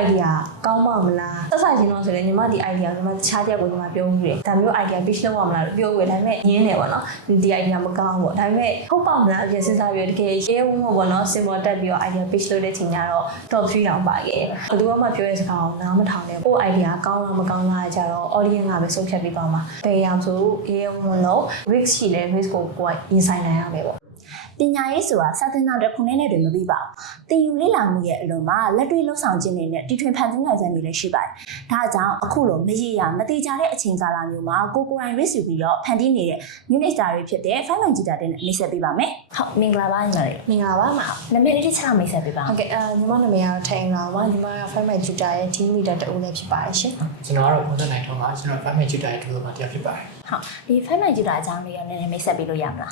idea ကောင်းမှမလားသက်ဆိုင်ချင်းတော့ဆိုရင်ညီမဒီ idea ကိုညီမတခြားတဲ့ကိုညီမပြောမှုတယ်ဒါမျိုး idea pitch လုပ်ရမလားပြောဝယ်ဒါပေမဲ့ညင်းတယ်ပေါ့နော်ဒီ idea မကောင်းဘူးပေါ့ဒါပေမဲ့ဟုတ်ပါမလားပြင်စဉ်းစားပြီးတကယ်ရဲဝုန်းပေါ့နော်စင်ပေါ်တက်ပြီးတော့ idea pitch လုပ်တဲ့ချိန်ကျတော့ top 3 တောင်ပါခဲ့တယ်ဘယ်သူမှပြောတဲ့စကားကိုနားမထောင်နဲ့ကို idea ကောင်းလားမကောင်းလားကြတော့ audience ကပဲဆုံးဖြတ်ပြီးသွားမှာဘယ်အောင်ဆိုရဲဝုန်းလို့ risk ရှိလဲ risk ကိုကိုယ်ရင်ဆိုင်နိုင်ရမယ်ပေါ့ပညာရေးဆိုတာစာသင်တာတစ်ခုနဲ့တွင်မပြီးပါဘူး။သင်ယူလေ့လာမှုရဲ့အလုံးမှာလက်တွေ့လှုပ်ဆောင်ခြင်းတွေနဲ့တီထွင်ဖန်တီးနိုင်စမ်းတွေလည်းရှိပါတယ်။ဒါကြောင့်အခုလိုမရေရာမတိကျတဲ့အချိန်ကာလမျိုးမှာကိုယ်တိုင် risk ယူပြီးတော့ဖန်တီးနေတဲ့ unit တွေဖြစ်တဲ့ 5 Gita တွေနဲ့မိတ်ဆက်ပေးပါမယ်။ဟုတ်မင်္ဂလာပါညီမလေးမင်္ဂလာပါမှာနာမည်လေးတစ်ချက်မိတ်ဆက်ပေးပါဟုတ်ကဲ့ညီမနာမည်ကတော့ထိုင်လာပါညီမက 5 Gita ရဲ့ team leader တူလည်းဖြစ်ပါတယ်ရှင်ကျွန်တော်ကတော့ဝန်ထမ်းနိုင်တော့မှာကျွန်တော် 5 Gita ရဲ့တူလို့မှတရားဖြစ်ပါတယ်ဟုတ်ဒီ5 Gita အကြောင်းလေးရောနည်းနည်းမိတ်ဆက်ပေးလို့ရမလား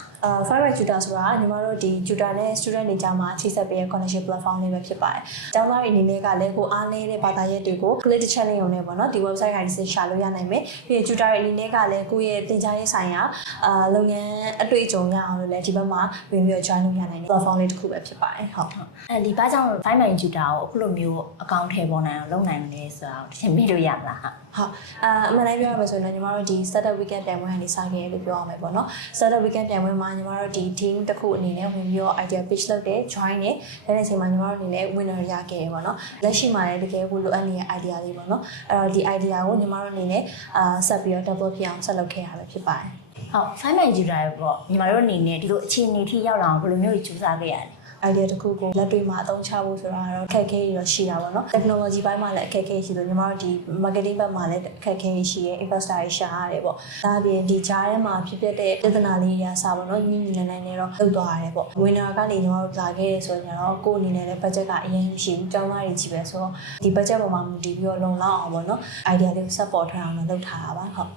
5 Gita ဆိုတာညီမတို့ဒီ Gita နဲ့ student တွေကြားမှာချိတ်ဆက်ပေးတဲ့ connection platform လေးပဲဖြစ်ပါတယ်။ကျောင်းသားတွေအနေနဲ့ကလည်းကိုအားနည်းတဲ့ဘာသာရပ်တွေကို click channel ရုံနဲ့ပေါ့နော်ဒီ website ကနေရှာလို့ရနိုင်မယ်။ပြီးရင် Gita တွေအနေနဲ့ကလည်းကိုယ့်ရဲ့သင်ကြားရေးဆိုင်ရာလုပ်ငန်းအတွေ့အကြုံရအောင်လို့လည်းဒီဘက်မှာဝင်ပြီး join လုပ်ရနိုင်တဲ့ platform လေးတစ်ခုပဲဖြစ်ပါတယ်။ဟုတ်။ဒီဘာကြောင့်5 Gita ကိုအခုလိုမျိုးအကောင့်ထည့်ပေါ်နိုင်အောင်လုပ်နိုင်လဲဆိုတာကိုသင်ပေးလို့ရမလား။ဟုတ်အမှန်တမ်းပြောရမယ်ဆိုရင်ညီမတို့ဒီ startup weekend တိုင်ပွဲကနေစခဲ့ရလို့ပြောရမယ်ပေါ့နော် startup weekend တိုင်ပွဲမှာညီမတို့ဒီ team တစ်ခုအနေနဲ့ဝင်ပြီးတော့ idea pitch လုပ်တယ် join တယ်အဲ့ဒီအချိန်မှာညီမတို့အနေနဲ့ winner ရခဲ့ရပေါ့နော်လက်ရှိမှာလည်းတကယ်ကိုလိုအပ်နေတဲ့ idea လေးပေါ့နော်အဲ့တော့ဒီ idea ကိုညီမတို့အနေနဲ့ဆက်ပြီးတော့ develop ဖြစ်အောင်ဆက်လုပ်ခဲ့ရပဲဖြစ်ပါတယ်ဟုတ်5 Gita ရေပေါ့ညီမတို့အနေနဲ့ဒီလိုအခြေအနေထိရောက်လာအောင်ဘယ်လိုမျိုးကြိုးစားခဲ့ရလဲidea တစ်ခုကိုလက်တွေ့မှာအသုံးချဖို့ဆိုတာတော့အခက်အခဲတွေတော့ရှိတာပေါ့နော် technology ဘက်မှာလည်းအခက်အခဲရှိလို့ညီမတို့ဒီ marketing ဘက်မှာလည်းအခက်အခဲရှိရဲ investor တွေရှာရတယ်ပေါ့ဒါအပြင်ဒီကြားထဲမှာဖြစ်တဲ့ပြဿနာလေးတွေအစားပေါ့နော်ညီညီနိုင်နေတော့လုပ်သွားရတယ်ပေါ့ winner ကနေညီမတို့လာခဲ့ရဆိုရင်တော့ကိုယ်အနေနဲ့လည်း budget ကအရင်ရှိဘူးကျောင်းသားတွေကြီးပဲဆိုတော့ဒီ budget ပေါ်မှာမူတည်ပြီးတော့လုံလောက်အောင်ပေါ့နော် idea လေးကို support ထားအောင်လုပ်ထားတာပါဟုတ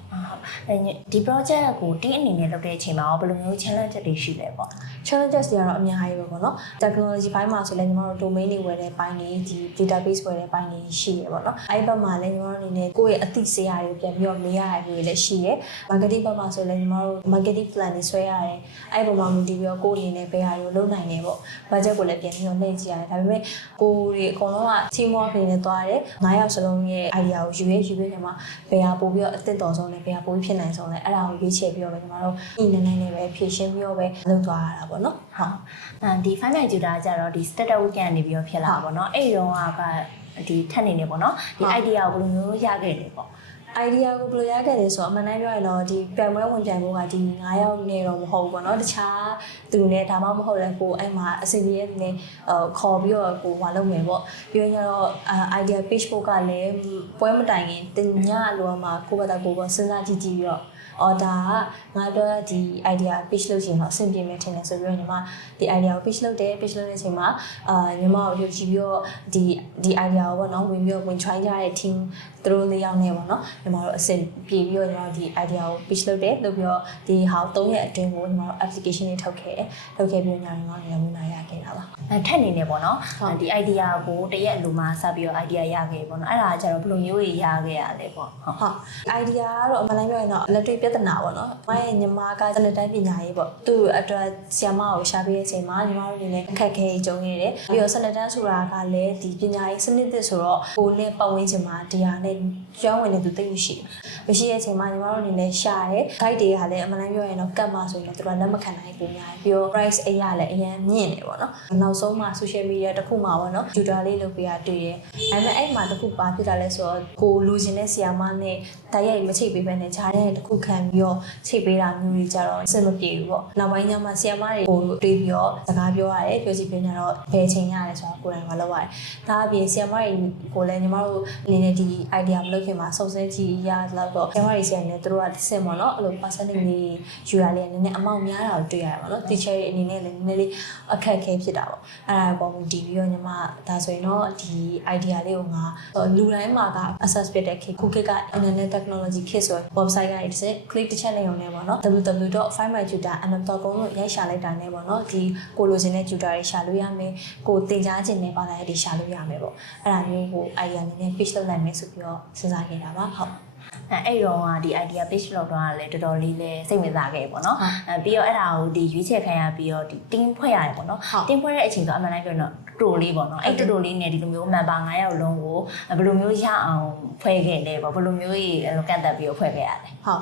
်ဒီ project ကိုတင်းအနေနဲ့လုပ်တဲ့အချိန်မှာဘယ်လိုမျိုး challenge တွေရှိလဲပေါ့ challenges တွေကတော့အများကြီးပဲပေါ့နော် technology ဘိုင်းမှာဆိုလည်းညီမတို့ domain တွေဝယ်တဲ့ပိုင်းတွေဒီ database ဝယ်တဲ့ပိုင်းတွေရှိရပေါ့နော်အဲ့ဘက်မှာလည်းညီမတို့အနေနဲ့ကိုယ့်ရဲ့အသိစရာတွေပြန်ပြီးတော့မေးရတာမျိုးတွေလည်းရှိရ marketing ဘက်မှာဆိုလည်းညီမတို့ marketing plan တွေဆွဲရတယ်အဲ့ဘက်မှာမူတည်ပြီးတော့ကိုယ့်အနေနဲ့ဘယ်ဟာတွေလုပ်နိုင်လဲပေါ့ budget ကိုလည်းပြန်ပြီးတော့နှိမ့်ကြည့်ရတယ်ဒါပေမဲ့ကိုယ်တွေအကုန်လုံးက team work တွေနဲ့သွားတယ်9ယောက်စလုံးရဲ့ idea ကိုယူပြီးနေမှာဘယ်ဟာပို့ပြီးတော့အသင့်တော်ဆုံးလဲဘယ်ဟာပို့ပြီးဖြစ်နိုင်ဆုံးလဲအဲ့ဒါကိုရွေးချယ်ပြီးတော့ပဲညီမတို့ညီနေနေပဲဖြည့်ရှင်းပြီးတော့ပဲလုပ်သွားရတာပေါ့နော်ဟုတ်ဒီ5 Gita ကြတော့ဒီ startup weekend နေပြီးတော့ဖြစ်လာပါတော့เนาะအဲ့ဒီတော့ကဒီထက်နေနေပေါ့เนาะဒီ idea ကိုဘယ်လိုမျိုးရခဲ့လဲပေါ့ idea ကိုဘယ်လိုရခဲ့လဲဆိုတော့အမှန်တမ်းပြောရင်တော့ဒီပြိုင်ပွဲဝင်ပြိုင်ဖို့ကဒီ9ယောက်နဲ့တော့မဟုတ်ဘူးပေါ့နော်တခြားသူနဲ့ဒါမှမဟုတ်လည်းကိုအဲ့မှာအစီအစဉ်နဲ့ခေါ်ပြီးတော့ကိုမလုပ်မယ်ပေါ့ပြီးတော့ idea page ဖို့ကလည်းပွဲမတိုင်ခင်တင်ညလိုမှာကိုယ့်ဘာသာကိုယ်ကစဉ်းစားကြည့်ပြီးတော့ဒါကငါတို့ဒီ idea pitch လုပ်ချင်တော့အဆင်ပြေမယ်ထင်တယ်ဆိုပြီးတော့ညီမဒီ idea ကို pitch လုပ်တယ် pitch လုပ်တဲ့အချိန်မှာညီမကိုယုံကြည်ပြီးတော့ဒီ idea ကိုပေါ့နော်ဝင်ပြီးတော့ဝင် try ကြတဲ့ team သူတို့လေးယောက်နဲ့ပေါ့နော်ညီမတို့အဆင်ပြေပြီးတော့ညီမတို့ဒီ idea ကို pitch လုပ်တယ်လုပ်ပြီးတော့ဒီဟာ3ရက်အတွင်းကိုညီမတို့ application တွေထုတ်ခဲ့ပြီးတော့ညီမတို့ဝင်လာရခဲ့တာပါထက်နေနေပေါ့နော်ဒီ idea ကိုတရက်အလိုမှာစပြီးတော့ idea ရခဲ့ပေါ့နော်အဲ့ဒါကျတော့ဘယ်လိုမျိုးကြီးရခဲ့ရလဲပေါ့ဟုတ် idea ကတော့အမှန်တမ်းပြောရင်တော့လက်တွေ့ပြဿနာပေါ့နော်။ညီမကစနစ်တိုင်းပညာရေးပေါ့။သူ့အတွက်ဆရာမကိုရှာပေးတဲ့အချိန်မှာညီမတို့အနေနဲ့အခက်အခဲကြုံနေတယ်။ပြီးတော့စနစ်တိုင်းဆိုတာကလည်းဒီပညာရေးစနစ်သစ်ဆိုတော့ကိုယ်နဲ့ပတ်ဝန်းကျင်မှာဒီဟာနဲ့ကျွမ်းဝင်နေသူသိမရှိဘူး။မရှိတဲ့အချိန်မှာညီမတို့အနေနဲ့ရှာတယ်။ guide တွေကလည်းအမှန်တမ်းပြောရင်တော့ကတ်မှာဆိုရင်တော့သူကလက်မခံနိုင်ဘူးများ။ပြီးတော့ price အရာလည်းအရင်မြင့်နေပေါ့နော်။နောက်ဆုံးမှာ social media တစ်ခုမှာပေါ့နော်။ tutor လေးလုပ်ပေးရတွေ့တယ်။ဒါပေမဲ့အဲ့မှာတစ်ခုပါဖြစ်တာလဲဆိုတော့ကိုလိုချင်တဲ့ဆရာမနဲ့တိုက်ရိုက်မချိတ်ပေးဘဲနဲ့ခြားတဲ့တစ်ခုခံပြီးတော့ချိတ်ပေးတာမျိုးတွေကြတော့အဆင်မပြေဘူးပေါ့နောက်ပိုင်းကျမှဆီယမတွေကိုတွေးပြီးတော့စကားပြောရတယ်ပြောစီပြနေတော့ဘယ်ချိန်ရတယ်ဆိုတော့ကိုယ်တိုင်မလုပ်ရတယ်ဒါအပြင်ဆီယမတွေကိုလည်းညီမတို့အနေနဲ့ဒီ idea မလုပ်ခင်မှာစုံစမ်းကြည့်ရတော့ဆီယမတွေဆီကနေသူတို့ကတစ်ဆင့်ပေါ့နော်အဲ့လို percentage လေးယူရလေးနည်းနည်းအမောက်များတာကိုတွေ့ရတယ်ပေါ့နော် teacher တွေအနေနဲ့လည်းနည်းနည်းလေးအခက်အခဲဖြစ်တာပေါ့အဲ့ဒါပေါ်မူတည်ပြီးတော့ညီမဒါဆိုရင်တော့ဒီ idea လေးကိုငါလူတိုင်းမှာက access ဖြစ်တဲ့ခေတ်ခုခေတ်က internet technology ခေတ်ဆို website ကနေတစ်စက် click တစ်ချက်နဲ့ရုံနဲ့ပေါ့နော် www.5mygita.com လို့ရိုက်ရှာလိုက်တာနဲ့ပေါ့နော်ဒီကိုလိုချင်တဲ့ tutor တွေရှာလို့ရမယ်ကိုသင်ကြားခြင်းနဲ့ပါလာတဲ့ဒီရှာလို့ရမယ်ပေါ့အဲ့ဒါမျိုးကို idea နည်းနည်း pitch လုပ်နိုင်မယ်ဆိုပြီးတော့စဉ်းစားခဲ့တာပါဟုတ် အဲ့တော့ကဒီ idea page လောက်တော့လည်းတော်တော်လေးလည်းစိတ်ဝင်စားခဲ့ပေါ့နော်ပြီးတော့အဲ့ဒါကိုဒီရွေးချယ်ခံရပြီးတော့ဒီ team ဖွဲ့ရတယ်ပေါ့နော် team ဖွဲ့တဲ့အချိန်ဆိုအမှန်တိုင်းပြောတော့တူလေးပေါ့နော်အဲ့တူလေးနဲ့ဒီလိုမျိုး member 9ယောက်လုံးကိုဘယ်လိုမျိုးရအောင်ဖွဲ့ခဲ့လဲပေါ့ဘယ်လိုမျိုးကြီးကန့်သက်ပြီးတော့ဖွဲ့ခဲ့ရလဲဟုတ်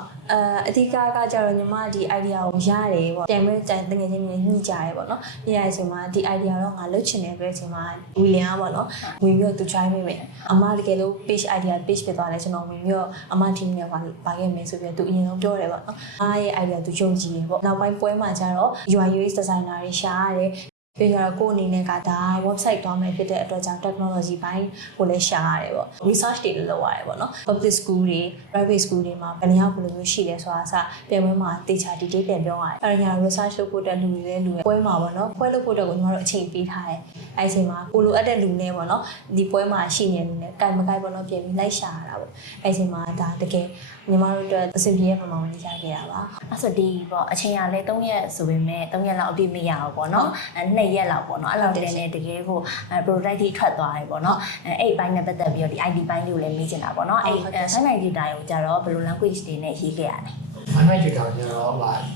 အဓိကကကြတော့ညီမဒီ idea ကိုရတယ်ပေါ့ပြန်ပြီးတကယ်ချင်းညှိကြရဲပေါ့နော်ညှိရတဲ့အချိန်မှာဒီ idea တော့ငါလုပ်ချင်တယ်ပြောတဲ့အချိန်မှာဝီလျံပေါ့နော်ဝင်ပြီးတော့သူ try မိမယ်အမတကယ်လို့ page idea page ဖြစ်သွားလဲကျွန်တော်ဝင်ပြီးတော့အမ team နဲ့ပါခဲ့မယ်ဆိုပြီးတော့သူအရင်ဆုံးပြောတယ်ပေါ့နော်အားရဲ့ idea သူယုံကြည်တယ်ပေါ့နောက်ပိုင်းပွဲမှာကျတော့ UI UX designer တွေရှာရတယ်ပြီးတော့ကိုအနေနဲ့ကဒါ website သွားမယ်ဖြစ်တဲ့အတွက်ကြောင့် technology ဘိုင်းကိုလည်းရှာရတယ်ပေါ့ research တွေလုပ်ရတယ်ပေါ့နော် public school တွေ private school တွေမှာဘယ်နှယောက်ဘယ်လိုမျိုးရှိလဲဆိုတာအစပြန်ပွဲမှာတေချာ detail ပြန်ပြောရတယ်အဲ့ဒါညာ research လုပ်ဖို့တဲ့လူတွေလည်းပွဲမှာပေါ့နော်ပွဲလုပ်ဖို့တဲ့ကိုညီမတို့အချိန်ပေးထားတယ်အဲ့ဒီအချိန်မှာကိုလိုအပ်တဲ့လူနဲ့ပေါ့နော်ဒီပွဲမှာရှိနေလူနဲ့ကြိုက်မကြိုက်ပေါ့နော်ပြန်ပြီးလိုက်ရှာရတာပေါ့အဲ့ဒီအချိန်မှာဒါတကယ်ညီမတို့အတွက်အဆင်ပြေရမှာဝင်ရခဲ့တာပါအဲ့ဆိုဒီပေါ့အချိန်ကလည်း3ရက်ဆိုပေမဲ့3ရက်လောက်အပြည့်မရအောင်ပေါ့နော်2ရက်လောက်ပေါ့နော်အဲ့လောက်တည်းနဲ့တကယ်ကို product တွေထွက်သွားတယ်ပေါ့နော်အဲ့ဘိုင်းနဲ့ပတ်သက်ပြီးတော့ဒီ ID ဘိုင်းတွေကိုလည်းမေးချင်တာပေါ့နော်အဲ့ဆိုင်နိုင် data ကိုကြတော့ဘယ်လို language တွေနဲ့ရေးခဲ့ရလဲ Final data ကိုကျတော့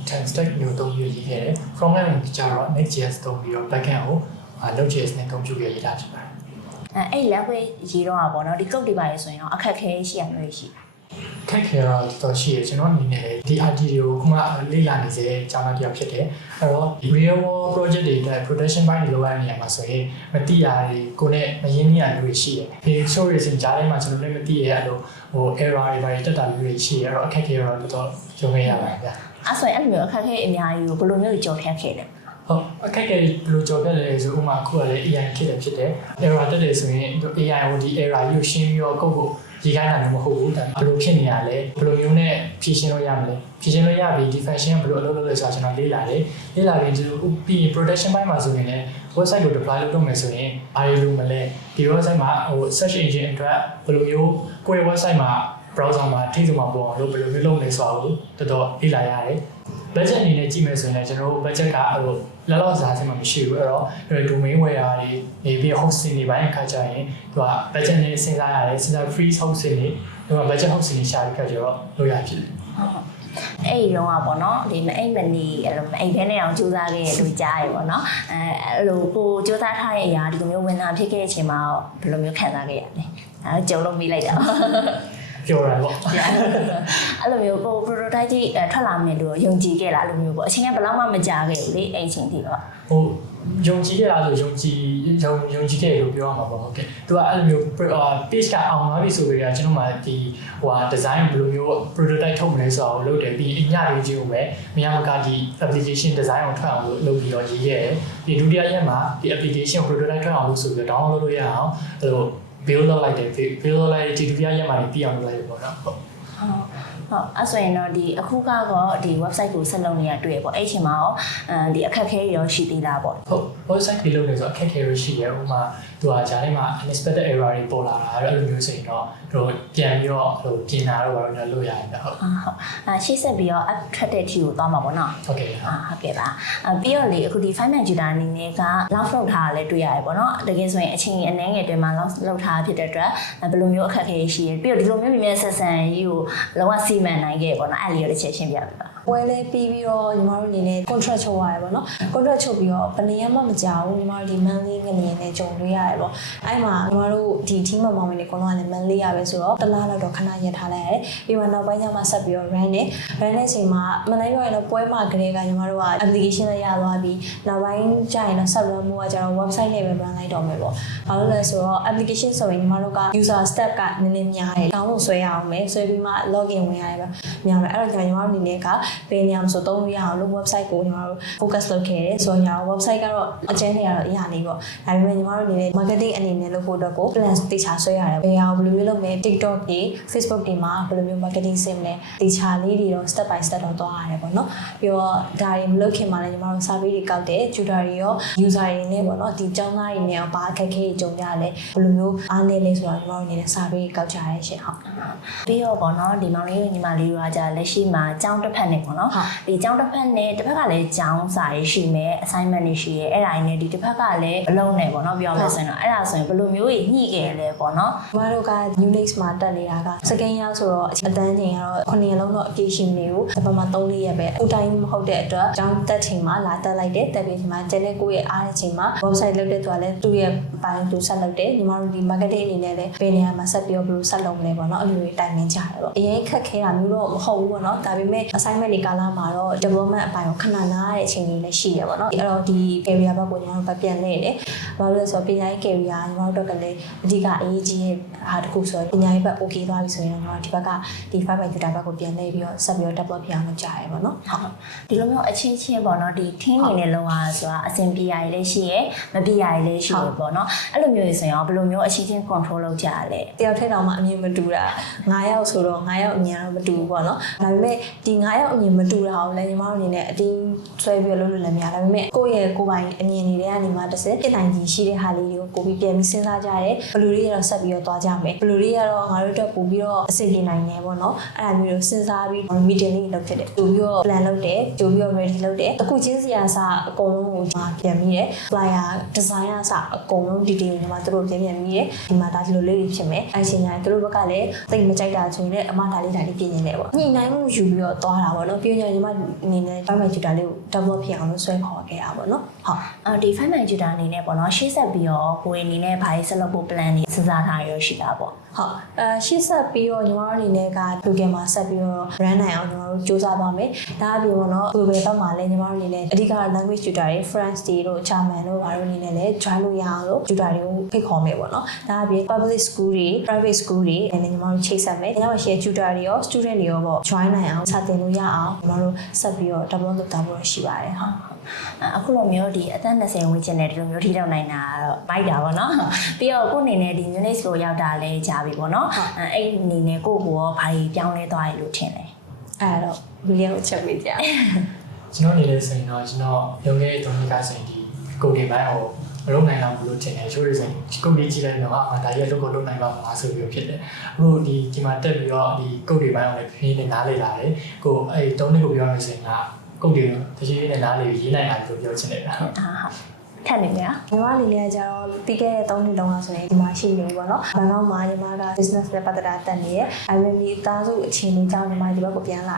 10 stack မျိုးသုံးပြီးရေးခဲ့တယ် front end ကိုကျတော့ Next.js သုံးပြီးတော့ back end ကို Node.js နဲ့ computer ရေးတာဖြစ်ပါတယ်အဲ့ language ရေးတော့ပေါ့နော်ဒီ code တွေပါရဆိုရင်အခက်ခဲရှိရမျိုးရှိခက်ခဲတော့တော်ရှိရကျွန်တော်အနေနဲ့ဒီ ID တွေကိုခုမှလေ့လာနေစေကျောင်းသားတယောက်ဖြစ်တယ်အဲ့တော့ real world project တွေနဲ့ production ဘိုင်းတွေလောက်ရနေရမှာဆိုရင်မတိရတွေကိုနဲ့မရင်းနှီးရမျိုးတွေရှိတယ်ဒီ sorry စင်ကြားထဲမှာကျွန်တော်လည်းမတိရအဲ့လိုerror တွေပါတက်တာမျိုးတွေရှိရအဲ့တော့အခက်ခဲတော့တော်တော်ကြုံခဲ့ရပါတယ်ဗျာအဲ့ဆိုရင်အဲ့လိုမျိုးအခက်ခဲအများကြီးကိုဘယ်လိုမျိုးကြော်ခက်ခဲလဲဟုတ်အခက်အခဲဘယ်လိုကြော်ပြလဲဆိုဥမာခုကလည်း AI ဖြစ်တယ် error တက်တယ်ဆိုရင် AI ကိုဒီ error ကိုရှင်းပြီးတော့ကုတ်ကိုဒီခိုင်းတာမျိုးမဟုတ်ဘူးဒါဘယ်လိုဖြစ်နေရလဲဘယ်လိုမျိုးနဲ့ဖြည့်ရှင်းလို့ရမလဲဖြည့်ရှင်းလို့ရပြီဒီ function ကဘယ်လိုအလုပ်လုပ်လဲဆိုတာကျွန်တော်လေ့လာတယ်လေ့လာပြီးဒီ production ဘိုင်းမှာဆိုရင်လည်း website ကို deploy လုပ်မယ်ဆိုရင်ဘာတွေလုပ်မလဲဒီ website မှာsearch engine အတွက်ဘယ်လိုမျိုးကိုယ့်ရဲ့ website မှာ browser မှာထိစုံမှာပေါ်အောင်လုပ်ဘယ်လိုမျိုးလုပ်လဲဆိုတာကိုတော်တော်လေ့လာရတယ် budget အနေနဲ့ကြည့်မယ်ဆိုရင်ကျွန်တော်တို့ budget ကလောက်လောက်စားစမှာမရှိဘူးအဲ့တော့ domain ware တွေနေပြီး hosting တွေပိုင်းအခါကျရင်သူက budget နဲ့စဉ်းစားရတယ်စဉ်းစား free hosting တွေသူက budget hosting တွေရှာပြီးခါကျတော့လုပ်ရဖြစ်တယ်အဲ့ဒီတော့ပေါ့နော်ဒီမအိမ်မနီအဲ့လိုမအိမ်ခဲနဲ့အောင်စူးစမ်းခဲ့ရလို့ကြားရပေါ့နော်အဲ့လိုကိုစူးစမ်းထားတဲ့အရာဒီလိုမျိုးဝင်တာဖြစ်ခဲ့တဲ့အချိန်မှာဘယ်လိုမျိုးခံစားခဲ့ရလဲအဲ့ကြုံလို့မိလိုက်တာပြောရပေါ့အဲ့လိုမျိုးကို prototype ကြီးထွက်လာမယ်လို့ယုံကြည်ခဲ့လားအဲ့လိုမျိုးပေါ့အချိန်ကဘယ်လောက်မှမကြာခဲ့ဘူးလေအဲ့အချိန်ထိတော့ယုံကြည်ခဲ့လားဆိုယုံကြည်ခဲ့လို့ပြောရမှာပေါ့ဟုတ်ကဲ့သူကအဲ့လိုမျိုး page ကအောင်သွားပြီဆိုပြီးတော့ကျွန်တော်မှဒီdesign ဘယ်လိုမျိုး prototype ထုတ်မလဲဆိုတော့လုပ်တယ်ပြီးအညလေးကြီးကိုပဲမရမကဒီ application design ကိုထွက်အောင်လုပ်ပြီးတော့ရေးခဲ့တယ်ဒီဒုတိယရက်မှာဒီ application prototype ထွက်အောင်လုပ်ဆိုပြီးတော့ download လုပ်ရအောင်အဲ့လို build လုပ်လိုက်တယ် build လုပ်လိုက်ဒီဒုတိယရက်မှာပြီးအောင်လုပ်လိုက်တယ်ပေါ့နော်ဟုတ်အဲ့ဆိုရင်တော့ဒီအခုကတော့ဒီ website ကိုဆက်လုပ်နေရတွေ့ပေါ့အဲ့အချိန်မှာရောဒီအခက်အခဲတွေရောရှိသေးတာပေါ့ဟုတ် website တွေလုပ်နေဆိုအခက်အခဲတွေရှိတယ်ဥပမာသူကဂျာထဲမှာ unexpected error တွေပေါ်လာတာအဲ့လိုမျိုးဆိုရင်တော့တို့ပြန်ပြီးတော့ပြင်တာတော့ဘာလို့လုပ်ရတယ်ဟုတ်ရှေ့ဆက်ပြီးတော့ app ထွက်တဲ့ ठी ကိုသွားမှာပေါ့နော်ဟုတ်ကဲ့ဟုတ်ကဲ့ပါပြီးတော့လေအခုဒီ file manager အနေနဲ့က launch လုပ်ထားတာလည်းတွေ့ရတယ်ပေါ့နော်တကယ်ဆိုရင်အချိန်အနည်းငယ်တွင်မှာ launch လုပ်ထားဖြစ်တဲ့အတွက်ဘယ်လိုမျိုးအခက်အခဲရှိရပြီးတော့ဒီလိုမျိုးမြင်ဆက်ဆံရေးကိုလောကစီမံနိုင်ခဲ့ပေါ့နော်အဲ့လေးရတဲ့ချက်ရှင်းပြပြပါပွဲလဲပြီးပြီးတော့ညီမတို့အနေနဲ့ contract ချုပ်ရတယ်ပေါ့နော် contract ချုပ်ပြီးတော့ဘယ်နေရာမှမကြောက်ဘူးညီမတို့ဒီ monthly ငနေနဲ့ကြုံတွေ့ရတယ်ပေါ့အဲ့မှာညီမတို့ဒီ team မောင်မင်းတွေကတော့လည်း monthly ရပဲဆိုတော့တစ်လားလောက်တော့ခဏရထားလိုက်ရတယ်ပြီးမှနောက်ပိုင်းကျမှဆက်ပြီးတော့ run တဲ့အချိန်မှာမနိုင်ပြောရင်တော့ပွဲမှာကလေးကညီမတို့က application နဲ့ရသွားပြီးနောက်ပိုင်းကျရင်တော့ set run မှုကကျတော့ website နဲ့ပဲ run လိုက်တော့မယ်ပေါ့ဘာလို့လဲဆိုတော့ application ဆိုရင်ညီမတို့က user step ကနည်းနည်းများတယ် download ဆွဲရအောင်မယ်ဆွဲပြီးမှ login ဝင်ရတယ်ပဲများမယ်အဲ့တော့ညီမတို့အနေနဲ့ကဘယ်နေရာမှာဆိုသုံးလို့ရအောင်လို့ website ကိုညီမတို့ focus လုပ်ခဲ့တယ်ဆိုတော့ website ကတော့အကျဉ်းတွေကတော့အရာနေပေါ့ဒါပေမဲ့ညီမတို့အနေနဲ့ marketing အနေနဲ့လုပ်ဖို့အတွက်ကို plan တေချာဆွဲရတယ်ဘယ်ဟာဘယ်လိုမျိုးလုပ်မယ် TikTok တွေ Facebook တွေမှာဘယ်လိုမျိုး marketing ဆင်မလဲတေချာလေးတွေတော့ step by step တော့သွားရတယ်ပေါ့နော်ပြီးတော့ဒါတွေမလုပ်ခင်မှာလည်းညီမတို့ survey တွေကောက်တယ် tutor တွေရော user တွေနဲ့ပေါ့နော်ဒီကျောင်းသားတွေနဲ့ဘာအခက်အခဲတွေကြုံကြလဲဘယ်လိုမျိုးအားနည်းလဲဆိုတော့ညီမတို့အနေနဲ့ survey ကောက်ကြရရှင်ဟုတ်ပြီးတော့ပေါ့နော်ဒီမောင်လေးညီမလေးတို့ကကြာလက်ရှိမှာကျောင်းတစ်ဖက်နဲ့ နေပေါ့နော်ဒီကျောင်းတစ်ဖက်နဲ့တစ်ဖက်ကလည်းကျောင်းစာရေးရှိမယ် assignment တွေရှိရဲအဲ့ဒါနဲ့ဒီတစ်ဖက်ကလည်းအလုံးနဲ့ပေါ့နော်ပြောမယ်ဆိုရင်တော့အဲ့ဒါဆိုရင်ဘယ်လိုမျိုးကြီးညှိခဲ့လဲပေါ့နော် ကျမတို့က Unix မှာတက်နေတာက second year ဆိုတော့အတန်းချိန်ကတော့9ရက်လုံးတော့ occasion နေကိုတစ်ပတ်မှာ3-4ရက်ပဲအတိုင်းမဟုတ်တဲ့အတွက်ကျောင်းတက်ချိန်မှာလာတက်လိုက်တယ်တက်ပြီးချိန်မှာကျန်တဲ့ကိုယ့်ရဲ့အားတဲ့ချိန်မှာ website လုပ်တဲ့သူကလည်းသူ့ရဲ့ပိုင်းသူဆက်လုပ်တယ်ညီမတို့ဒီ marketing အနေနဲ့လည်းဘယ်နေရာမှာဆက်ပြီးတော့ဘယ်လိုဆက်လုပ်မလဲပေါ့နော်အဲ့လိုတွေတိုင်ပင်ကြတယ်ပေါ့အရင်ခက်ခဲတာမျိုးတော့မဟုတ်ဘူးပေါ့နော်ဒါပေမဲ့ assignment တွေကာလမှာတော့ development အပိုင်းကိုခဏနားတဲ့အချိန်တွေလည်းရှိတယ်ပေါ့နော်အဲ့တော့ဒီ career ဘက်ကိုညီမတို့ပြန်လဲတယ်ဘာလို့လဲဆိုတော့ပညာရေး career ညီမတို့ကလည်းအဓိကအရေးကြီးတဲ့ဟာတစ်ခုဆိုတော့ပညာရေးဘက် okay သွားပြီဆိုရင်တော့ဒီဘက်ကဒီ 5 computer ဘက်ကိုပြန်လဲပြီးတော့ဆက်ပြီးတော့ develop ဖြစ်အောင်လုပ်ကြရပေါ့နော်ဟုတ် ဒီလိုမျိုးအချင်းချင်းပေါ့နော်ဒီ team နေနဲ့လုံးဝဆိုတာအဆင်ပြေရည်လည်းရှိရယ်မပြေရည်လည်းရှိရယ်ပေါ့နော်အဲ့လိုမျိုးဆိုရင်ဘယ်လိုမျိုးအချင်းချင်း control လုပ်ကြရလဲ တယောက်ထဲတောင်မှအမြင်မတူတာ9ယောက်ဆိုတော့9ယောက်အမြင်တော့မတူဘူးပေါ့နော်ဒါပေမဲ့ဒီ9ယောက်အမြင်မတူတာကိုလည်းညီမတို့အနေနဲ့အတင်းဆွဲပြီးလုပ်လို့လည်းမရဒါပေမဲ့ကိုယ့်ရဲ့ကိုယ်ပိုင်အမြင်တွေထဲကနေမှတစ်စက်ပြင်နိုင်ကြီးရှိတဲ့ဟာလေးတွေကိုကိုပြီးပြန်ပြီးစဉ်းစားကြရဲဘယ်လိုလေးရတော့ဆက်ပြီးတော့သွားကြမယ်ဘယ်လိုလေးရတော့ငါတို့အတွက်ပို့ပြီးတော့အဆင်ပြေနိုင်တယ်ပေါ့နော်အဲ့ဒါမျိုးကိုစဉ်းစားပြီး meeting လေးလုပ်ဖြစ်တယ်ကြိုပြီးတော့ plan လုပ်တယ်ကြိုပြီးတော့ ready လုပ်တယ်အခုချင်းစီအစားအကုန်လုံးကိုကျွန်မပြန်ပြီးတယ် flyer design အစားအကုန်လုံး detail တွေမှာသူတို့ပြန်ပြီးတယ်ဒီမှာဒါဒီလိုလေးတွေဖြစ်မယ်အဲ့ချိန်တိုင်းသူတို့ဘက်ကလည်းသိမကြိုက်တာဆိုရင်လည်းအမဒါလေးပြင်နေတယ်ပေါ့ညှိနှိုင်းမှုယူပြီးတော့သွားတာပေါ့နော်ပြီးရင်ညီမအနေနဲ့ 5 computer လေးကို develop ဖြစ်အောင်လို့ဆွဲခေါ်ခဲ့တာပေါ့နော်ဟုတ်ဒီ 5 computer အနေနဲ့ပေါ့နော်ရှေ့ဆက်ပြီးတော့ကိုယ်အနေနဲ့ဘာရေးဆက်လုပ်ဖို့ plan တွေစဉ်းစားထားရရှိတာပေါ့ဟုတ်ရှေ့ဆက်ပြီးတော့ညီမတို့အနေနဲ့က Google မှာဆက်ပြီးတော့ run နိုင်အောင်ညီမတို့စူးစမ်းသွားမယ်ဒါအပြင်ပေါ့နော် Google ဘက်မှာလည်းညီမတို့အနေနဲ့အဓိက language tutor တွေ French တွေတို့ German တို့ဘာလို့အနေနဲ့လည်း join လို့ရအောင်လို့ tutor တွေကိုဖိတ်ခေါ်မယ်ပေါ့နော်ဒါအပြင် public school တွေ private school တွေလည်းညီမတို့ချိတ်ဆက်မယ်ဒါမှရှိ tutor တွေရော student တွေရောပေါ့ join နိုင်အောင်စာသင်လို့ရအောင်ညီမတို့ဆက်ပြီးတော့ develop လုပ်တာဖို့ရှိပါတယ်ဟုတ်အခုလိုမျိုးဒီအသက်20ဝန်းကျင်နဲ့ဒီလိုမျိုးထိတော့နိုင်တာတော့မိုက်တာပေါ့နော်ပြီးတော့ကိုယ့်အနေနဲ့ဒီ Unix ကိုရောက်တာလဲကြာပြီပေါ့နော်အဲ့ဒီအနေနဲ့ကိုယ့်ကိုရောဘာကြီးပြောင်းလဲသွားရလို့ထင်လဲအဲ့တော့ William ကိုချက်ပေးကြကျွန်တော်နေလဲဆိုရင်တော့ကျွန်တော်ရုံးခဲ့တဲ့3နှစ်ကဆိုရင်ဒီကိုဒီပိုင်းကိုမလုပ်နိုင်တော့ဘူးလို့ထင်တယ်ချိုးရဆိုရင်ကိုကြီးကြည့်လိုက်တော့ဟာဒါရဲ့လုပ်ကိုလုပ်နိုင်ပါမလားဆိုပြီးဖြစ်တယ်အခုဒီမှာတက်ပြီးတော့ဒီကိုဒီပိုင်းကိုလည်းဖြည်းဖြည်းနဲ့နားလေလာတယ်ကိုအဲ့3နှစ်ကိုပြောရမယ်ဆိုရင်ကကုတ်တွေတချို့နဲ့နားလေးရေးနိုင်တာလို့ပြောချင်တယ်ဗျာဟုတ်ထပ်နေကြညီမလေးလည်းကြတော့ပြီးခဲ့တဲ့3နှစ်လုံးလောက်ဆိုရင်ဒီမှာရှိနေပြီပေါ့နော်ဘန်ကောက်မှာညီမက business နဲ့ပတ်သက်တာတက်နေရဲ့IMB သားစုအခြေအနေကြောင့်ညီမဒီဘက်ကိုပြန်လာ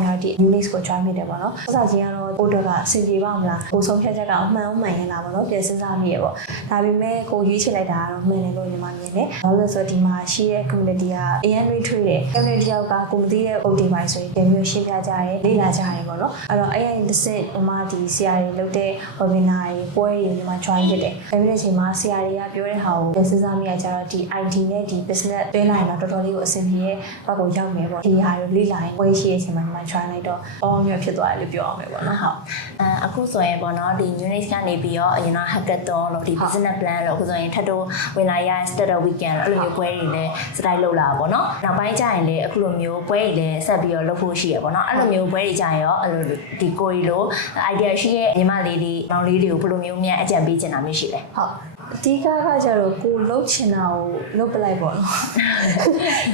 များဒီ Unix ကို join မိတယ်ပေါ့နော်စစချင်းကတော့ကိုတို့ကအဆင်ပြေပါမလားကိုဆုံးဖြတ်ချက်ကအမှန်ရင်လားပေါ့နော်ပြန်စဉ်းစားမိရပေါ့ဒါပေမဲ့ကိုရွေးချယ်လိုက်တာကတော့မှန်တယ်လို့ညီမမြင်တယ်ဘာလို့လဲဆိုတော့ဒီမှာရှိတဲ့ community က ANRI ထွေးတယ် community ရောက်ကကိုမသိတဲ့ပုံတွေပိုင်းဆိုရင်ပြန်ပြီးရှင်းပြကြရဲလေ့လာကြရဲပေါ့နော်အဲ့တော့အဲ့ဒီတစ်စက်ညီမဒီ CR တွေလုပ်တဲ့ webinar တွေပွဲတွေညီမ join ဖြစ်တယ်။အဲဒီအချိန်မှာ CR တွေကပြောတဲ့ဟာကိုစဉ်းစားမိရကြတော့ဒီ IT နဲ့ဒီ business တွဲလိုက်ရင်တော့တော်တော်လေးကိုအဆင်ပြေရဲ့ဘက်ကိုရောက်မယ်ပေါ့။ဒီဟာကိုလေ့လာရင်ပွဲရှိတဲ့အချိန်မှာညီမ join လိုက်တော့အော်မျိုးဖြစ်သွားတယ်လို့ပြောအောင်ပဲပေါ့နော်။ဟုတ်။အခုဆိုရင်ပေါ့နော်ဒီ Unix ကနေပြီးတော့အရင်က hackathon လို့ဒီ business plan လို့အခုဆိုရင်ထပ်တော့ဝင်လာရ startup weekend လို့အဲ့လိုမျိုးပွဲတွေလည်းစတိုက်လုပ်လာပါပေါ့နော်။နောက်ပိုင်းကျရင်လည်းအခုလိုမျိုးပွဲတွေလည်းဆက်ပြီးတော့လုပ်ဖို့ရှိရပေါ့နော်။အဲ့လိုမျိုးပွဲတွေကျရင်ရောအဲ့လိုဒီကိုရီလို idea ရှိရဲ့ညီမလေးတွေမောင်လေးတွေကိုဘယ်လိုမျိုးများအကြံပေးချင်တာမျိုးရှိလဲဟုတ်အဓိကကကျတော့ကိုလှုပ်ချင်တာကိုလှုပ်ပလိုက်ပေါ့နော်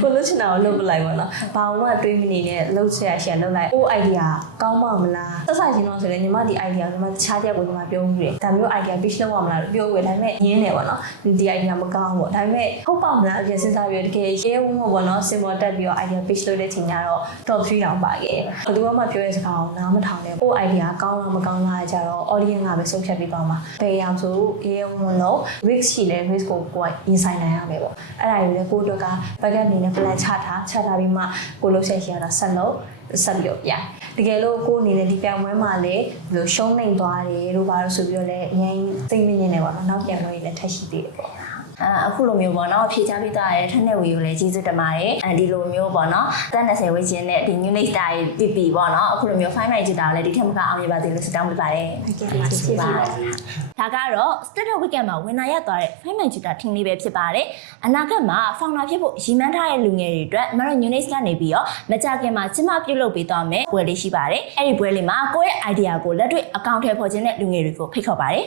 ကိုလှုပ်ချင်တာကိုလှုပ်ပလိုက်ပေါ့နော်ဘာမှတွေးမနေနဲ့လှုပ်ရှာလှုပ်လိုက်ကို idea ကောင်းပါမလားသက်ဆိုင်ချင်းတော့ဆိုလည်းညီမဒီ idea ကိုညီမတခြားတစ်ယောက်ကိုညီမပြောမှုတယ်ဒါမျိုး idea pitch လုပ်ရမလားပြောဝယ်ဒါပေမဲ့ညင်းတယ်ပေါ့နော်ဒီ idea မကောင်းဘူးပေါ့ဒါပေမဲ့ဟုတ်ပါမလားအပြင်စဉ်းစားပြီးတကယ်ရဲဝုန်းပေါ့နော် symbol တက်ပြီးတော့ idea pitch လုပ်တဲ့ချိန်ကျတော့ top 3တောင်ပါခဲ့ဘယ်သူမှပြောတဲ့စကားကိုနားမထောင်နဲ့ကို idea ကောင်းလားမကောင်းလားကြတော့ audience ကပဲဆုံးဖြတ်ပြီးသွားမှာဘယ်အောင်ဆိုရဲဝုန်းလို့ risk ရှိလဲ risk ကိုကိုယ်ရင်ဆိုင်နိုင်ရမယ်ပေါ့အဲ့ဒါကြီးလေကိုတို့က backup အနေနဲ့ plan ချထားပြီးမှကိုလို့ဆက်ရှိရတာဆက်လို့ဆက်ပြီးရတကယ်လို့ကိုအနေနဲ့ဒီပြိုင်ပွဲမှာလည်းဘယ်လိုရှုံးနေသွားတယ်တို့ဘာလို့ဆိုပြီးတော့လည်းအရင်သိမမြင်နေပါတော့နောက်ပြန်လို့လည်းထပ်ရှိသေးတယ်ပေါ့အခုလိုမျိုးပေါ့နော်ဖြေချပေးသားရတဲ့ထက်နဲ့ဝီကိုလည်းကျေးဇူးတင်ပါတယ်ဒီလိုမျိုးပေါ့နော်တက်20ဝန်းကျင်နဲ့ဒီ Unix တားပြပြပေါ့နော်အခုလိုမျိုး5 night ကြတာလည်းဒီထက်မကအောင်ရပါသေးလို့ဆုတောင်းပေးပါတယ်ဟုတ်ကဲ့ပါကျေးဇူးပါဒါကတော့ Startup Weekend မှာဝင်လာရသွားတဲ့5 night ကြတာထင်လေးပဲဖြစ်ပါတယ်အနာဂတ်မှာ founder ဖြစ်ဖို့ရည်မှန်းထားတဲ့လူငယ်တွေအတွက်မတော် Unix ကနေပြီးတော့မကြခင်မှာကျမပြုလုပ်ပေးသွားမယ်ပွဲလေးရှိပါတယ်အဲ့ဒီပွဲလေးမှာကိုယ့်ရဲ့ idea ကိုလက်တွေ့အကောင့်ထဲပေါ်ခြင်းတဲ့လူငယ်တွေကိုဖိတ်ခေါ်ပါတယ်